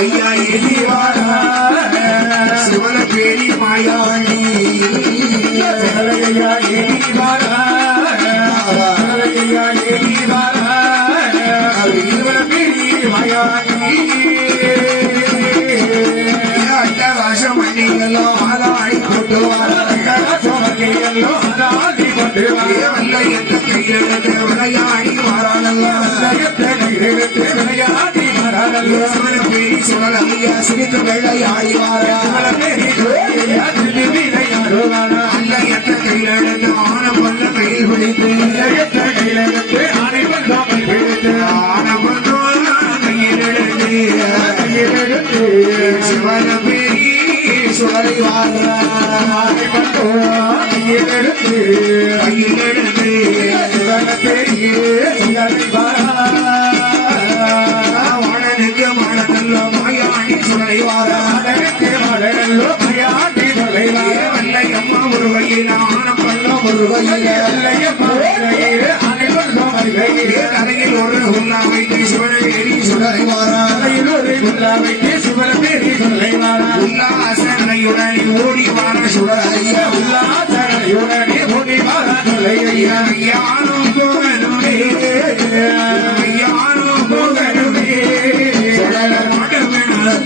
అయ్యా ఏది శివన పేరి అలా అయిపోతు అలా అయిపోతు மரணல்லோ சிவன பேரி சுடல ஐயா சிரித்து வெள்ளையாடி வாரா விளையாடுவானா அல்ல எந்த கையிலிருந்து ஆன பண்ண கையில் பிடித்து ஆணை பண்ணாமல் பிடித்து ஆன பண்ணோம் கையில் எடுத்து சிவன பேரி சுடலை வாரா ஆணை பண்ணோம் கையில் எடுத்து கையில் எடுத்து சிவன பெரிய சுடலை வாழனுக்கு அம்மா ஒரு வகையில் ஆன பண்ண ஒரு வகையில் கரையில் ஒரு உள்ளா வைத்து சிவனை ஏறி சுடலை வாரா ஒரு குல்லாவைக்கு சிவன பெரிய ஓடி வார உல்லாசனையுடனே ஓடி